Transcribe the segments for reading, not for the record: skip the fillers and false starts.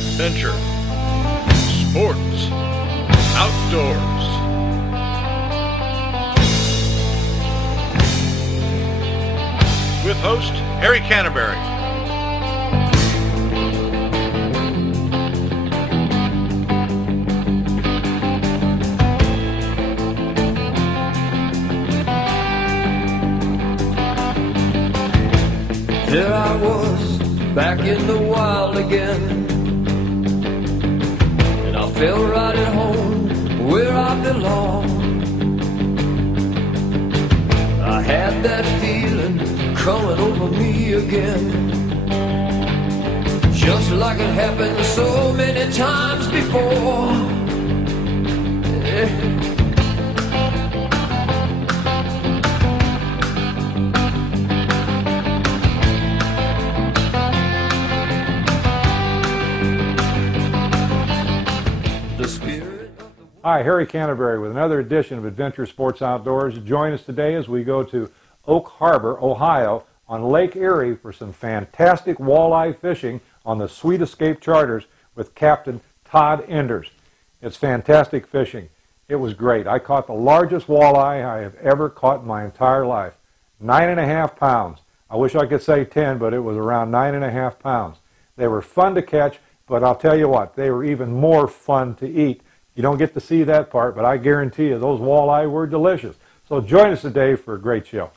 adventure, sports, outdoors. With host Harry Canterbury. There I was, back in the wild again, and I felt right at home, where I belong. I had that feeling coming over me again, just like it happened so many times before. Yeah. Hi, Harry Canterbury with another edition of Adventure Sports Outdoors. Join us today as we go to Oak Harbor, Ohio, on Lake Erie for some fantastic walleye fishing on the Sweet Escape charters with Captain Todd Enders. It's fantastic fishing. It was great. I caught the largest walleye I have ever caught in my entire life. 9.5 pounds. I wish I could say 10, but it was around 9.5 pounds. They were fun to catch, but I'll tell you what, they were even more fun to eat. You don't get to see that part, but I guarantee you those walleye were delicious. So join us today for a great show.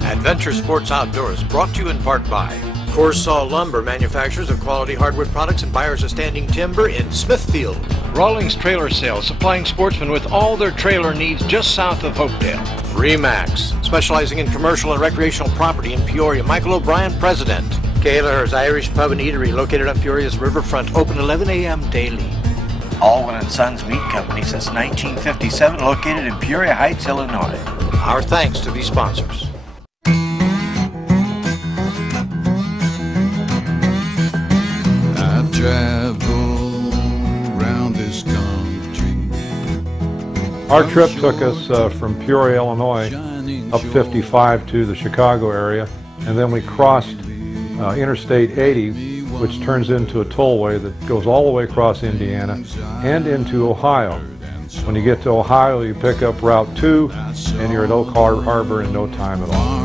Adventure Sports Outdoors, brought to you in part by Corsaw Lumber, manufacturers of quality hardwood products and buyers of standing timber in Smithfield. Rawlings Trailer Sales, supplying sportsmen with all their trailer needs just south of Hopedale. Remax, specializing in commercial and recreational property in Peoria. Michael O'Brien, President. Kaler's Irish Pub and Eatery, located on Peoria's riverfront, open 11 a.m. daily. Alwyn & Sons Meat Company since 1957, located in Peoria Heights, Illinois. Our thanks to these sponsors. I've traveled around this country. Our trip took us from Peoria, Illinois, up 55 to the Chicago area, and then we crossed Interstate 80, which turns into a tollway that goes all the way across Indiana and into Ohio. When you get to Ohio, you pick up Route 2, and you're at Oak Harbor in no time at all.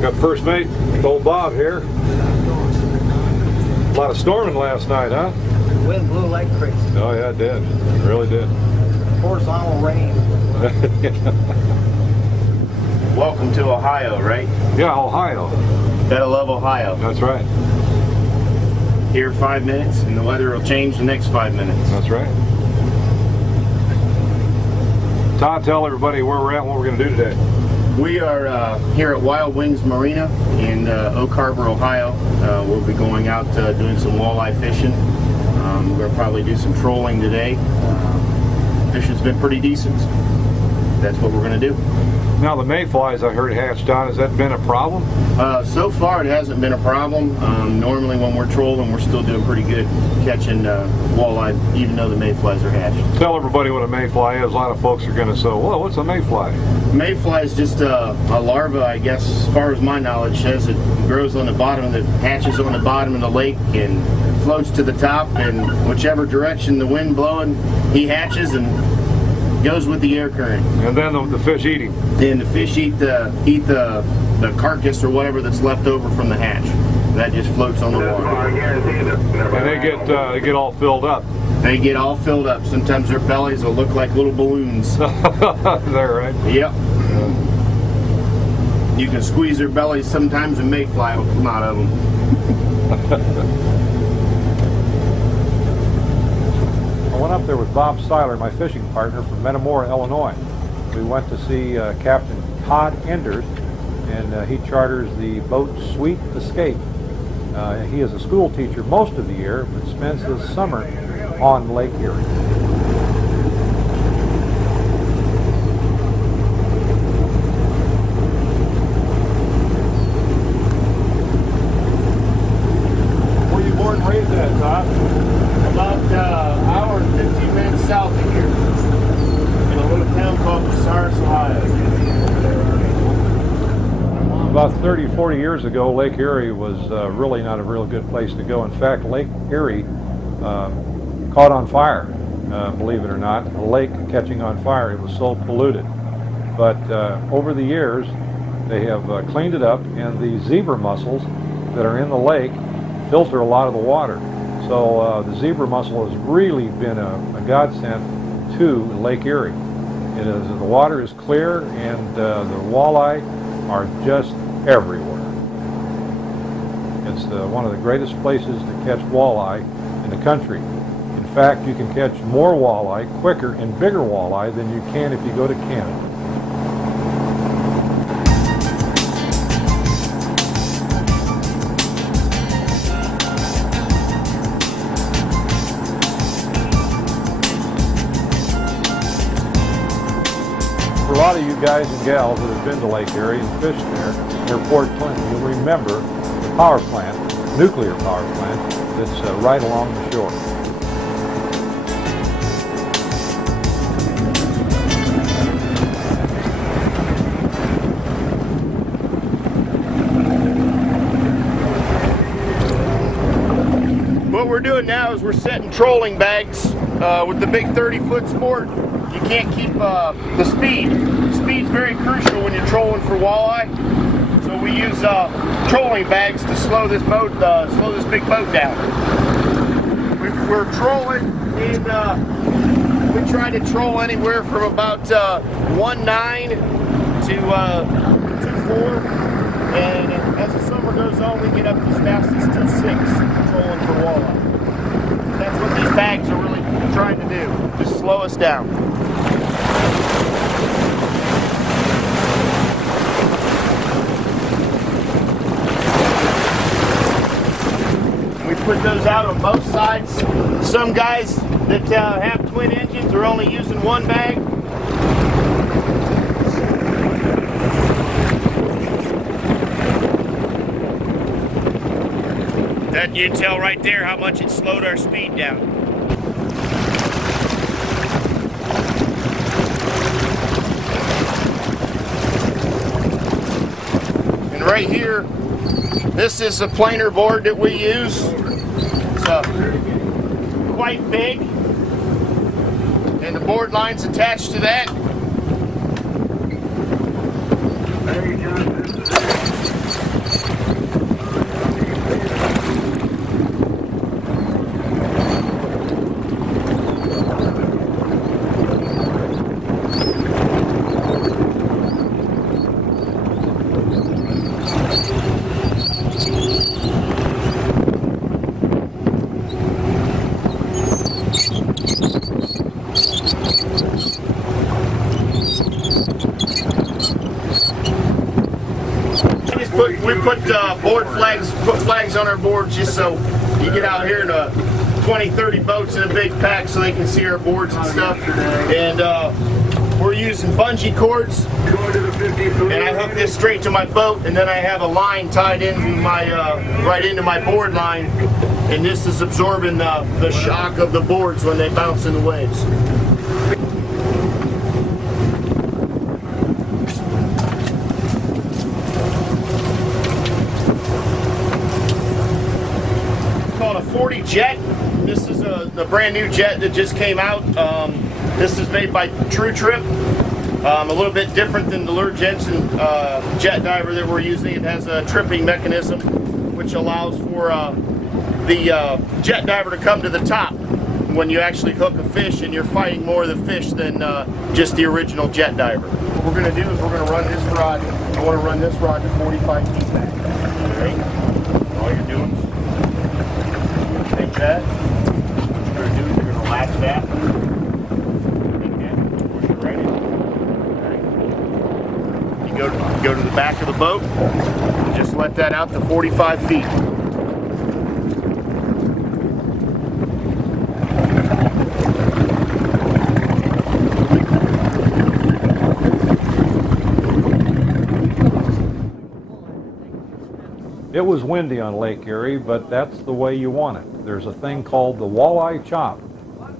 Got first mate, old Bob here. A lot of storming last night, huh? Wind blew like crazy. Oh yeah, it did. It really did. Horizontal rain. Welcome to Ohio, right? Yeah, Ohio. Gotta love Ohio. That's right. Here 5 minutes, and the weather will change the next 5 minutes. That's right. Todd, tell everybody where we're at and what we're going to do today. We are here at Wild Wings Marina in Oak Harbor, Ohio. We'll be going out doing some walleye fishing. We're going to probably do some trolling today. Fishing's been pretty decent. That's what we're going to do. Now the mayflies I heard hatched out, has that been a problem? So far it hasn't been a problem. Normally when we're trolling, we're still doing pretty good catching walleye, even though the mayflies are hatched. Tell everybody what a mayfly is. A lot of folks are going to say, well, what's a mayfly? Mayfly is just a larva, I guess, as far as my knowledge says. It grows on the bottom, that hatches on the bottom of the lake and floats to the top, and whichever direction the wind blowing, he hatches and goes with the air current. And then the fish eat him. Then the fish eat the carcass or whatever that's left over from the hatch. That just floats on the water. And they get all filled up. They get all filled up. Sometimes their bellies will look like little balloons. Is that right? Yep. You can squeeze their bellies sometimes and mayfly will come out of them. I went up there with Bob Siler, my fishing partner from Metamora, Illinois. We went to see Captain Todd Enders, and he charters the boat Sweet Escape. He is a school teacher most of the year, but spends his summer on Lake Erie. about 30, 40 years ago, Lake Erie was really not a real good place to go. In fact, Lake Erie caught on fire, believe it or not. The lake catching on fire, it was so polluted. But over the years, they have cleaned it up, and the zebra mussels that are in the lake filter a lot of the water. So the zebra mussel has really been a godsend to Lake Erie. The water is clear, and the walleye are just everywhere. It's one of the greatest places to catch walleye in the country. In fact, you can catch more walleye quicker and bigger walleye than you can if you go to Canada. For a lot of you guys and gals that have been to Lake Erie and fished there near Port Clinton, you'll remember the power plant, nuclear power plant, that's right along the shore. What we're doing now is we're setting trolling bags with the big 30-foot sport. You can't keep the speed. Speed's very crucial when you're trolling for walleye. So we use trolling bags to slow this boat, slow this big boat down. We're trolling, and we try to troll anywhere from about 1.9 to 2.4. And as the summer goes on, we get up as fast as 2.6 trolling for walleye. That's what these bags are really trying to do, just slow us down. We put those out on both sides. Some guys that have twin engines are only using one bag. That you can tell right there how much it slowed our speed down. And right here, this is a planer board that we use. It's quite big, and the board line's attached to that. We put flags on our boards just so you get out here in 20, 30 boats in a big pack so they can see our boards and stuff. And we're using bungee cords, and I hook this straight to my boat, and then I have a line tied into my right into my board line, and this is absorbing the shock of the boards when they bounce in the waves. Called a 40 jet. This is the brand new jet that just came out. This is made by True Trip. A little bit different than the Lure Jensen jet diver that we're using. It has a tripping mechanism which allows for the jet diver to come to the top when you actually hook a fish, and you're fighting more of the fish than just the original jet diver. What we're going to do is we're going to run this rod. I want to run this rod to 45 feet back. Okay? All you're doing is take that. What you're going to do is you're going to latch that. Take that. Push it right in. Okay? You go to the back of the boat. And just let that out to 45 feet. It was windy on Lake Erie, but that's the way you want it. There's a thing called the walleye chop,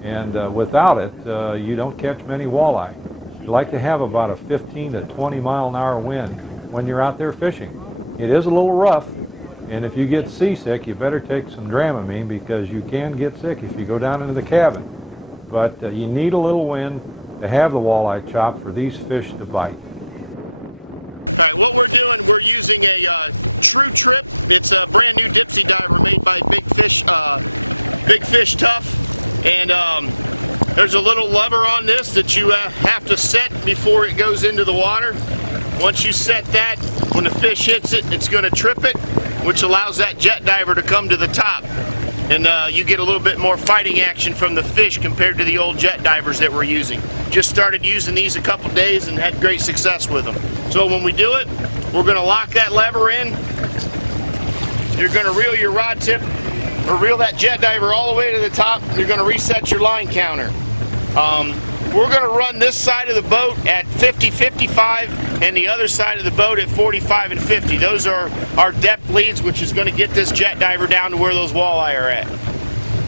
and without it, you don't catch many walleye. You like to have about a 15 to 20 mile an hour wind when you're out there fishing. It is a little rough, and if you get seasick, you better take some Dramamine because you can get sick if you go down into the cabin. But you need a little wind to have the walleye chop for these fish to bite.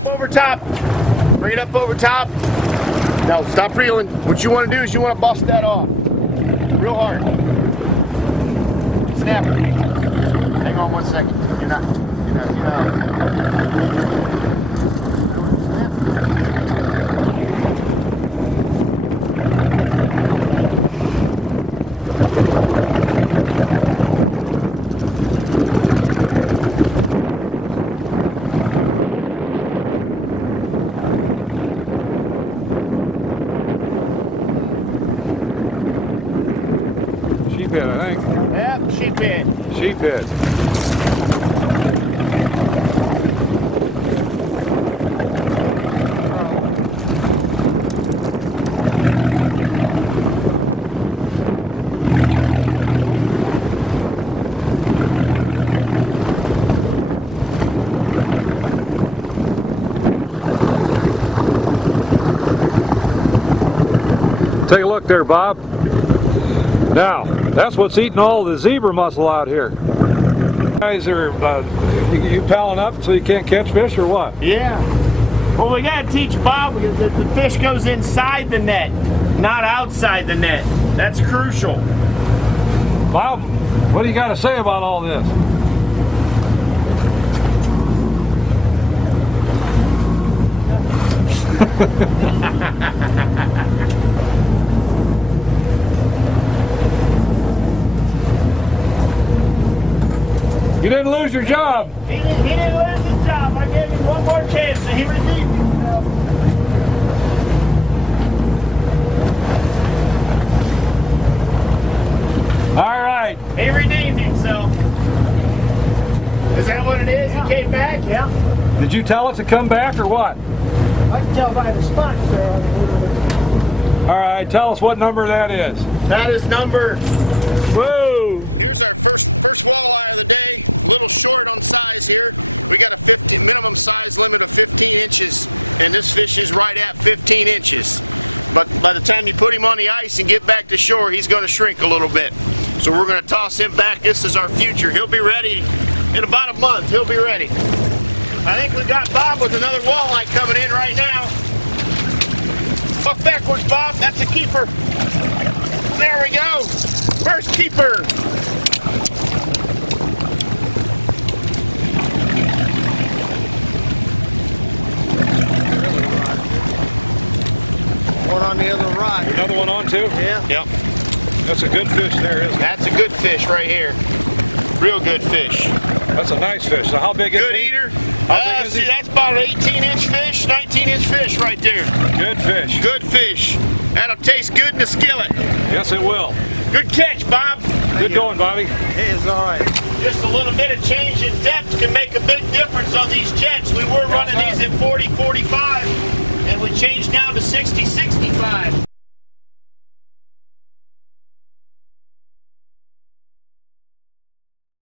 Over top. Bring it up over top. Now stop reeling. What you want to do is you want to bust that off. Real hard. Snap it. Hang on 1 second. You're not. Sheephead, I think. Yep, sheephead. Sheephead. Take a look there, Bob. Now, that's what's eating all the zebra mussel out here. You guys are, you palling up so you can't catch fish or what? Yeah. Well, we got to teach Bob because the fish goes inside the net, not outside the net. That's crucial. Bob, what do you got to say about all this? You didn't lose your job. He didn't lose his job. I gave him one more chance and he redeemed himself. All right. He redeemed himself. Is that what it is? He came back? Yeah. Did you tell us to come back or what? I can tell by the spots there. All right, tell us what number that is. That is number. Whoa!